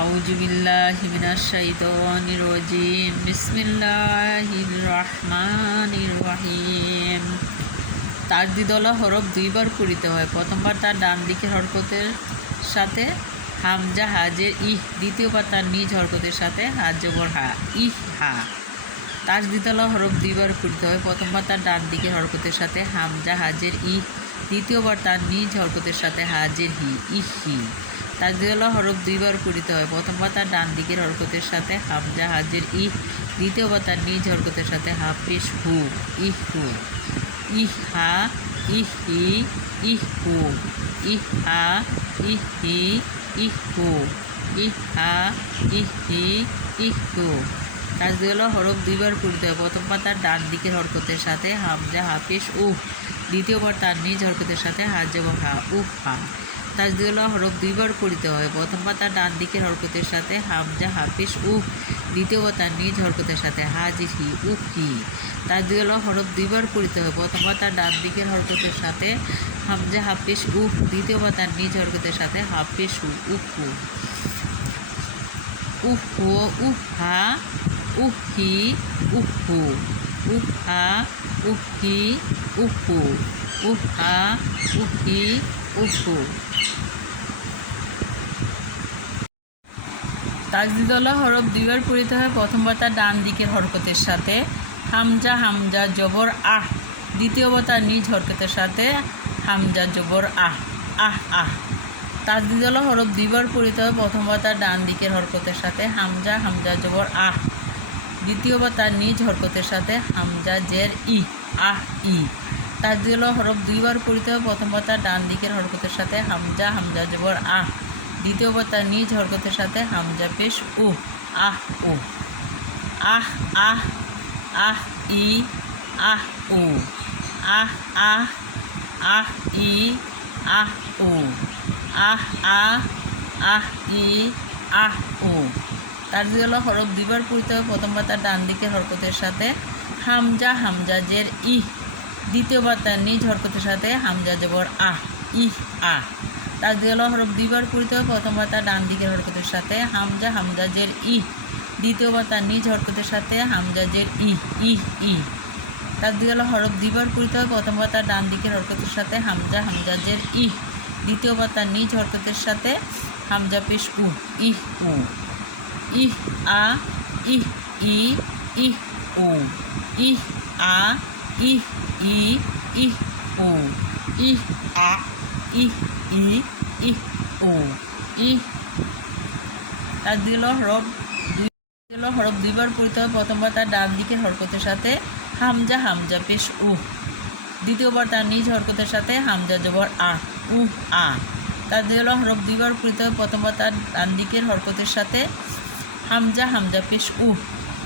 আউযু বিল্লাহি মিনাশ শাইতানির রাজিম। বিসমিল্লাহির রহমানির রহিম। তাজদিদওয়ালা হরফ দুইবার পড়িতে হয়। প্রথমবার তার ডান দিকের হরকতের সাথে হামজা হাজের ইহ, দ্বিতীয়বার তার নিজ হরকতের সাথে হাজ জবর হা, ইহ হা। তাজদিদওয়ালা হরফ দুইবার পড়িতে হয়। প্রথমবার তার ডান দিকের হরকতের সাথে হামজা হাজের ইহ, দ্বিতীয়বার তার নিজ হরকতের সাথে হাজের হি, ইহ হি। তাজদিদওয়ালা হরফ দুইবার পড়িতে হয়। প্রথমবার তার ডান দিকের হরকতের সাথে হামজা হাজের ইহ, দ্বিতীয়বার তার নিজ হরকতের সাথে হাফিস হু, ইহ হু। ইহ হা, ইহ হি, ইহ হু। ইহ হা, ইহ হি, ইহ হু। ইহ হা, ইহ হি, ইহ হু। তাজদিদওয়ালা হরফ দুইবার পড়িতে হয়। প্রথমবার তার ডান দিকের হরকতের সাথে হামজা হাফিস উহ, দ্বিতীয়বার তার নিজ হরকতের সাথে হাজ জবর হা, উহ হা। তাজদিদওয়ালা হরফ দুইবার পড়িতে হয়। প্রথমবার তার ডান দিকের হরকতের সাথে হামজা হাফিস উহ, দ্বিতীয়বার তার নিজ হরকতের সাথে হাজির হি, উহ হি। তাজদিদওয়ালা হরফ দুইবার পড়িতে হয়। প্রথমবার তার ডান দিকের হরকতের সাথে হামজা হাফিস উহ, দ্বিতীয়বার তার নিজ হরকতের সাথে হাফিস হু, উহ হু। উহ হু, উহ হা, উহ হি, উহ হু। উহ হা, উহ হি, উহ হু। উহ হা, উহ হি, উহ হু। তাজদিদওয়ালা হরফ দুইবার পড়িতে হয়। প্রথমবার তার ডান দিকের হরকতের সাথে হামজা হামজা জবর আহ, দ্বিতীয়বার তার নিজ হরকতের সাথে হামজা জবর আহ, আহ আহ। তাজদিদওয়ালা হরফ দুইবার পড়িতে হয়। প্রথমবার তার ডান দিকের হরকতের সাথে হামজা হামজা জবর আহ, দ্বিতীয়বার তার নিজ হরকতের সাথে হামজা জের ই, আহ ই। তাজদিদওয়ালা হরফ দুইবার পড়িতে হয়। প্রথমবার তার ডান দিকের হরকতের সাথে হামজা হামজা জবর আহ, দ্বিতীয়বার তার নিজ হরকতের সাথে হামজা পেশ উ, আহ উ। আহ আহ, আহ ই, আহ উ। আহ আহ, আহ ই, আহ উ। আহ আহ, আহ ই, আহ উ। তাজদিদওয়ালা হরফ দুইবার পড়িতে হয়। প্রথমবার তার ডান দিকের হরকতের সাথে হামজা হামজা জের ইহ, দ্বিতীয়বার তার নিজ হরকতের সাথে হামজা জবর আহ, ইহ আহ। তাজদিদওয়ালা হরফ দুইবার পড়িতে হয়। প্রথমবার তার ডান দিকের হরকতের সাথে হামজা হামজা জের ইহ, দ্বিতীয়বার তার নিজ হরকতের সাথে হামজা জের ইহ, ইহ ই। তাজদিদওয়ালা হরফ দুইবার পড়িতে হয়। প্রথমবার তার ডান দিকের হরকতের সাথে হামজা হামজা জের ইহ, দ্বিতীয়বার তার নিজ হরকতের সাথে হামজা পেশ উ, ইহ উ। ইহ আ, ইহ ই, ইহ উ। ইহ আ, ইহ ই, ইহ উ। ইহ আ, ইহ ই, ইহ উ। ইহ। তাজদিদওয়ালা হরফ দুইবার পড়িতে হয়। প্রথমবার তার ডান দিকের হরকতের সাথে হামজা হামজা পেশ উহ, দ্বিতীয়বার তার নিজ হরকতের সাথে হামজা জবর আহ, উহ আ। তাজদিদওয়ালা হরফ দুইবার পড়িতে হয়। প্রথমবার তার ডান দিকের হরকতের সাথে হামজা হামজা পেশ উহ,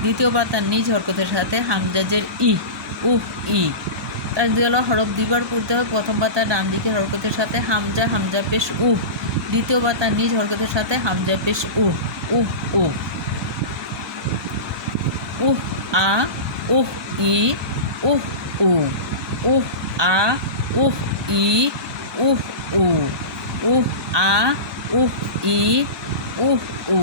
দ্বিতীয়বার তার নিজ হরকতের সাথে হামজা জের ই, উহ ই। তাজদিদওয়ালা হরফ দুইবার পড়তে হয়। প্রথমবার তার ডান দিকের হরকতের সাথে হামজা হামজা পেশ উহ, দ্বিতীয়বার তার নিজ হরকতের সাথে হামজা পেশ উহ, উহ উহ। উহ আ, উহ ই, উহ উ। উহ আ, উহ ই, উহ উ। উহ আ, উহ ই, উহ উ।